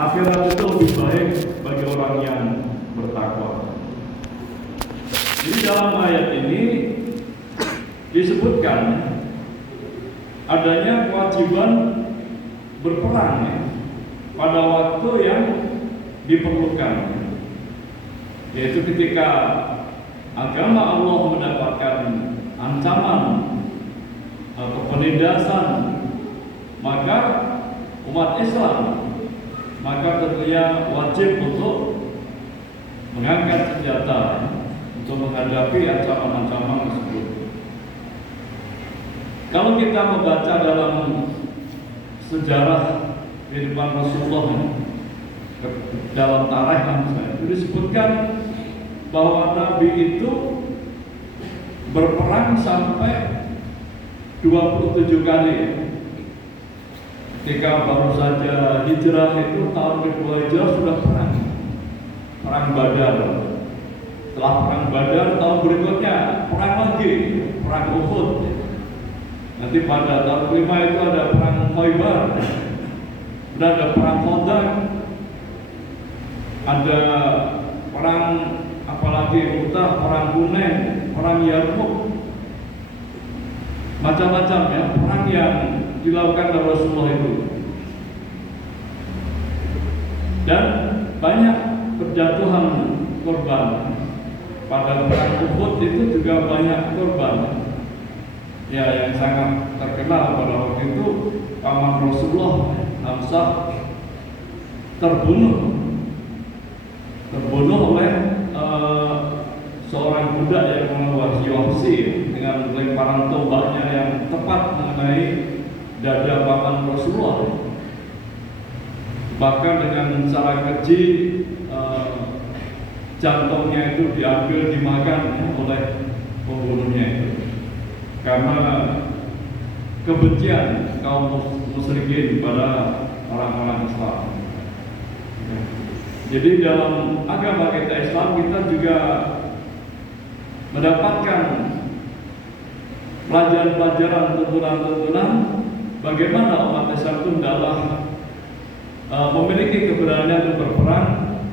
akhirat itu lebih baik bagi orang yang bertakwa. Jadi dalam ayat ini disebutkan adanya kewajiban berperang pada waktu yang diperlukan, yaitu ketika agama Allah mendapatkan ancaman atau penindasan, maka umat Islam tentunya wajib untuk mengangkat senjata untuk menghadapi ancaman-ancaman tersebut. Kalau kita membaca dalam sejarah kehidupan Rasulullah dalam tarikh itu disebutkan bahwa Nabi itu berperang sampai 27 kali. Ketika baru saja hijrah itu tahun kedua hijrah sudah perang Badar. Setelah perang Badar tahun berikutnya perang lagi, perang Uhud. Nanti pada tahun kelima itu ada perang Khaybar, dan ada perang Khandaq, ada perang apalagi Mu'tah, perang Hunain, perang Yarmuk, macam-macam ya perang yang dilakukan oleh Rasulullah itu. Dan banyak berjatuhan korban. Pada perang Uhud itu juga banyak korban. Ya, yang sangat terkenal pada waktu itu paman Rasulullah, Hamzah, terbunuh oleh seorang budak yang bernama Yahsi dengan lemparan tombaknya yang tepat mengenai dada paman Rasulullah. Bahkan dengan cara keji jantungnya itu diambil dimakan oleh pembunuhnya itu, karena kebencian kaum musyrikin pada orang-orang Islam. Jadi dalam agama kita Islam, kita juga mendapatkan pelajaran-pelajaran, tuntunan-tuntunan bagaimana umat Islam itu adalah memiliki keberanian untuk berperang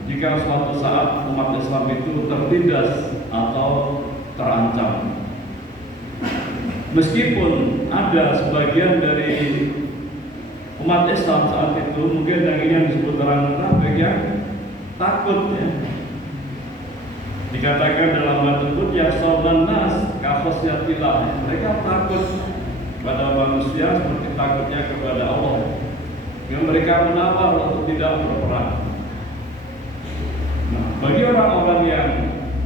jika suatu saat umat Islam itu tertindas atau terancam. Meskipun ada sebagian dari umat Islam saat itu mungkin yang disebut orang munafik yang takut ya. Dikatakan dalam ayat tersebut ya sawan nas kakhosyatillah, mereka takut pada manusia seperti takutnya kepada Allah. Yang mereka menawar untuk tidak berperang. Nah, bagi orang-orang yang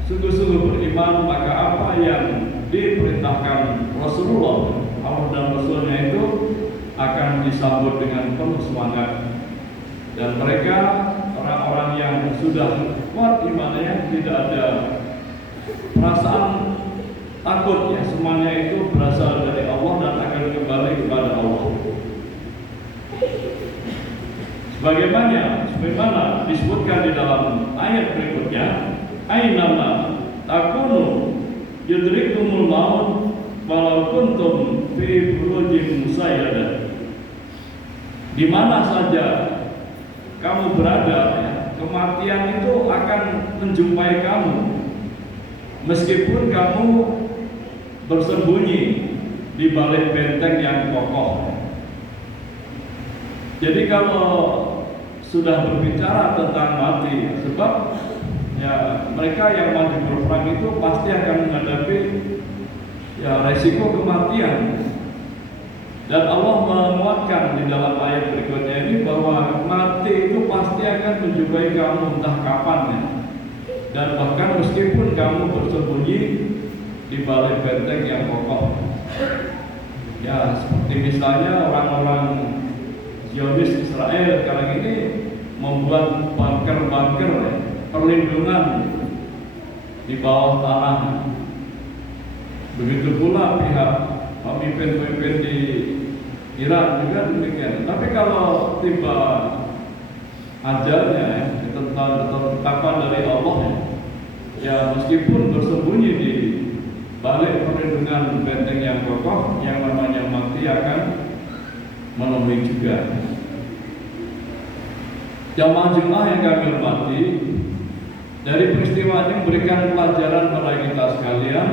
sungguh-sungguh beriman, maka apa yang diperintahkan Rasulullah, Allah dan Rasulnya itu akan disambut dengan penuh semangat. Dan mereka orang-orang yang sudah kuat imannya, tidak ada perasaan takut ya, semuanya itu berasal dari Allah dan akan kembali kepada Allah. Sebagaimana disebutkan di dalam ayat berikutnya, ainama takunu yudrikumul maut walau kuntum fi burujin musayyadah. Di mana saja kamu berada ya, kematian itu akan menjumpai kamu meskipun kamu bersembunyi di balik benteng yang kokoh. Jadi kalau sudah berbicara tentang mati, sebab ya mereka yang maju berperang itu pasti akan menghadapi ya resiko kematian. Dan Allah menguatkan di dalam ayat berikutnya ini bahwa mati itu pasti akan menjumpai kamu entah kapan ya. Dan bahkan meskipun kamu bersembunyi di balik benteng yang kokoh. Ya seperti misalnya orang-orang Zionis Israel sekarang ini membuat bunker-bunker ya, perlindungan di bawah tanah. Begitu pula pihak pemimpin-pemimpin di Iran juga demikian. Tapi kalau tiba ajalnya ya, ketetapan dari Allah ya meskipun bersembunyi di balik perlindungan benteng yang kokoh, yang namanya mati akan menemui juga. Jamaah Jumat yang kami hormati, dari peristiwa ini memberikan pelajaran pada kita sekalian,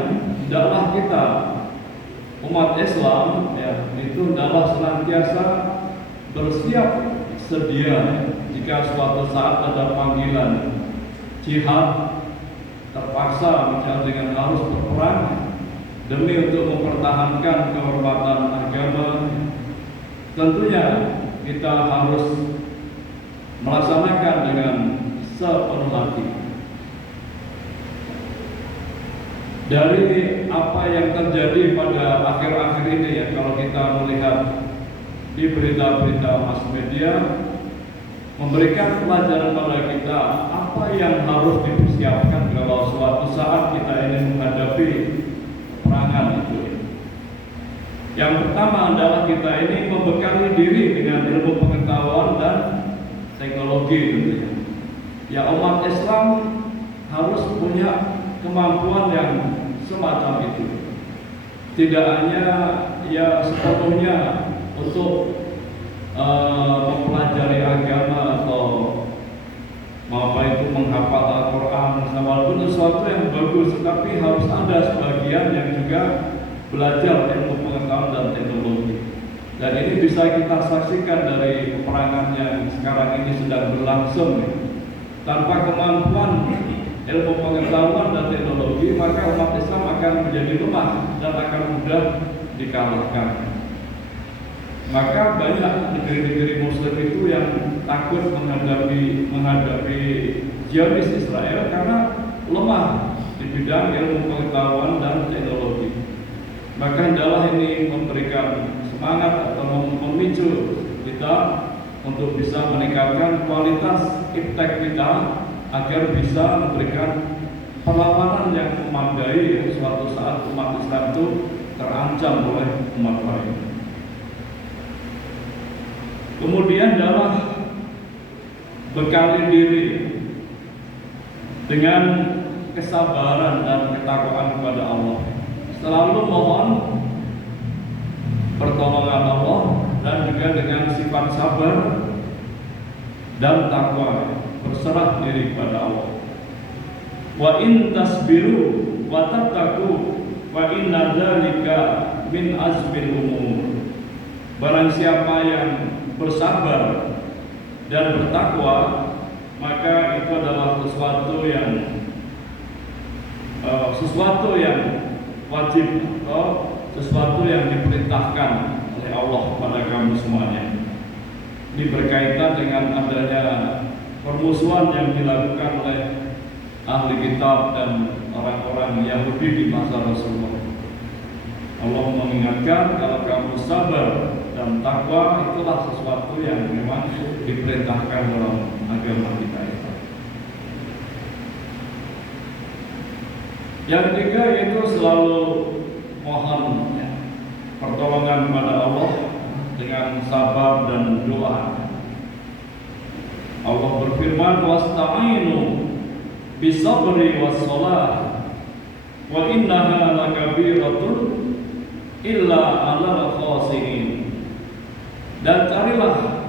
hendaklah kita umat Islam itu adalah senantiasa bersiap sedia jika suatu saat ada panggilan jihad, terpaksa misalnya dengan harus berperang demi untuk mempertahankan kehormatan agama. Tentunya kita harus melaksanakan dengan sepenuh hati. Dari apa yang terjadi pada akhir-akhir ini kalau kita melihat di berita-berita mass media, memberikan pelajaran pada kita apa yang harus dipersiapkan kalau suatu saat kita ingin menghadapi peperangan itu. Yang pertama adalah kita ini membekali diri dengan ilmu pengetahuan dan teknologi tentunya. Ya, umat Islam harus punya kemampuan yang semacam itu. Tidak hanya sepenuhnya untuk mempelajari agama atau menghafal Al-Quran, walaupun sesuatu yang bagus, tetapi harus ada sebagian yang juga belajar ilmu pengetahuan dan teknologi. Dan ini bisa kita saksikan dari peperangan yang sekarang ini sedang berlangsung. Tanpa kemampuan ilmu pengetahuan dan teknologi, maka umat Islam akan menjadi lemah dan akan mudah dikalahkan. Maka banyak negeri-negeri Muslim itu yang takut menghadapi Zionis Israel karena lemah di bidang ilmu pengetahuan dan teknologi. Maka hendaklah ini memberikan semangat atau memicu kita untuk bisa meningkatkan kualitas iptek kita agar bisa memberikan perlawanan yang memadai suatu saat umat Islam itu terancam oleh umat lain. Kemudian adalah bekali diri dengan kesabaran dan ketakwaan kepada Allah. Selalu mohon pertolongan Allah dan juga dengan sifat sabar dan takwa, berserah diri kepada Allah. Wa in tasbiru wa tattaqu wa inna dzalika min azmil umur. Barang siapa yang bersabar dan bertakwa, maka itu adalah sesuatu yang wajib atau sesuatu yang diperintahkan oleh Allah kepada kami semuanya. Ini berkaitan dengan adanya permusuhan yang dilakukan oleh ahli kitab dan orang-orang Yahudi di masa Rasulullah. Allah mengingatkan kalau kamu sabar dan takwa, itulah sesuatu yang memang diperintahkan dalam agama kita itu. Yang ketiga yaitu selalu mohon pertolongan kepada Allah dengan sabar dan doa. Allah berfirman, wasta'inu bisabri wassalah wa innaha lakabiratun illa 'alal khashirin. Dan carilah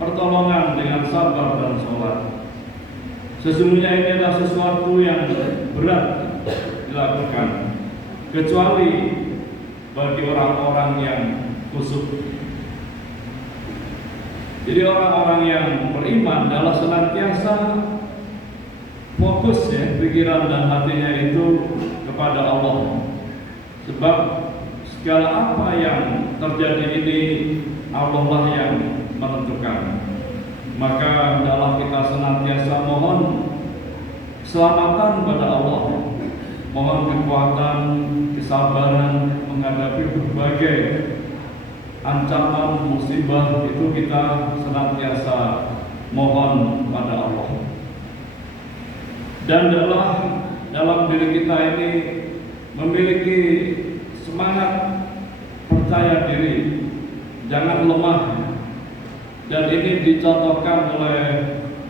pertolongan dengan sabar dan sholat. Sesungguhnya ini adalah sesuatu yang berat dilakukan, kecuali bagi orang-orang yang khusyuk. Jadi orang-orang yang beriman adalah senantiasa fokus pikiran dan hatinya itu kepada Allah. Sebab segala apa yang terjadi ini Allah lah yang menentukan. Maka hendaklah kita senantiasa mohon keselamatan pada Allah, mohon kekuatan, kesabaran menghadapi berbagai ancaman musibah, itu kita senantiasa mohon pada Allah. Dan dalam diri kita ini memiliki semangat percaya diri, jangan lemah. Dan ini dicontohkan oleh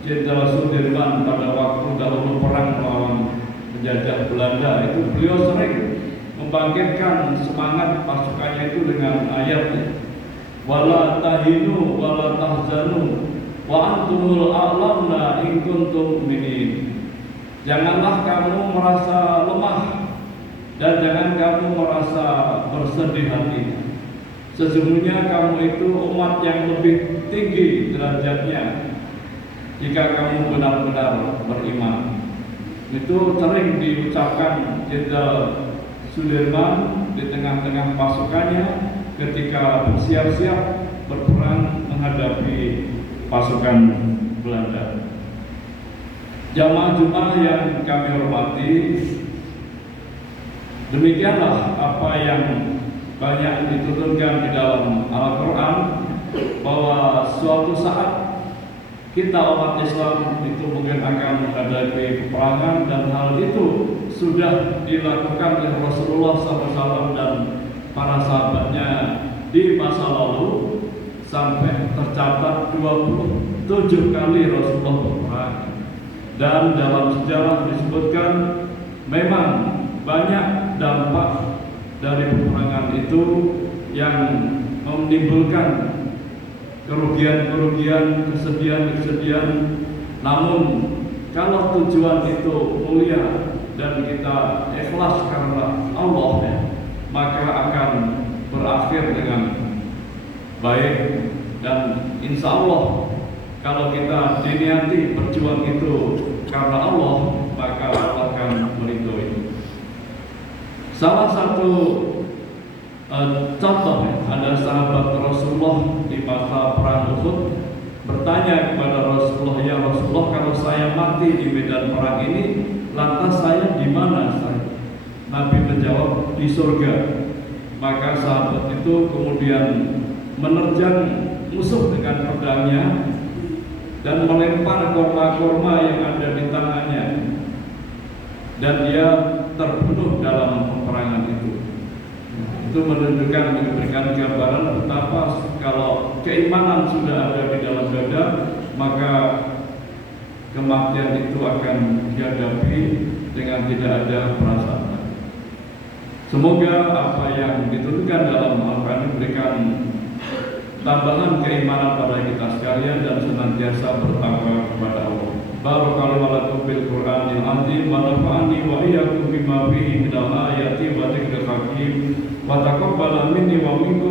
Jenderal Sudirman pada waktu dahulu perang melawan penjajah Belanda. Itu beliau sering membangkitkan semangat pasukannya itu dengan ayat wala tahinu wala tahzanu wa antumul a'launa in kuntum mu'minin. Janganlah kamu merasa lemah dan jangan kamu merasa bersedih hati. Sesungguhnya kamu itu umat yang lebih tinggi derajatnya jika kamu benar-benar beriman. Itu sering diucapkan Jenderal Sudirman di tengah-tengah pasukannya ketika bersiap-siap berperang menghadapi pasukan Belanda. Jamaah Jumat yang kami hormati, demikianlah apa yang banyak dituturkan di dalam Al-Quran, bahwa suatu saat kita umat Islam itu mungkin akan menghadapi peperangan, dan hal itu sudah dilakukan oleh Rasulullah SAW dan para sahabatnya di masa lalu, sampai tercatat 27 kali Rasulullah berperang. Dan dalam sejarah disebutkan memang banyak dampak dari peperangan itu yang menimbulkan kerugian-kerugian, kesedihan-kesedihan. Namun kalau tujuan itu mulia dan kita ikhlas karena Allah, maka akan berakhir dengan baik. Dan insya Allah kalau kita diniati berjuang itu karena Allah, maka Allah akan meridhoi. Salah satu contoh, ada sahabat Rasulullah di masa perang Uhud bertanya kepada Rasulullah, "Ya Rasulullah, kalau saya mati di medan perang ini, lantas saya di mana?" Nabi menjawab, "Di surga." Maka sahabat itu kemudian menerjang musuh dengan pedangnya dan melempar korma-korma yang ada di tangannya, dan dia terbunuh dalam peperangan itu. Itu menunjukkan, memberikan gambaran betapa kalau keimanan sudah ada di dalam dada, maka kematian itu akan dihadapi dengan tidak ada perasaan. Semoga apa yang dituturkan dalam Al-Quran memberikan tambahan keimanan pada kita sekalian dan senantiasa bertakwa kepada Allah. Barakallahu lakum bil Qur'anil azim wa nafa'ani wa iyyakum bima fihi minal ayati wa dzikril hakim wa taqabbala minni wa minkum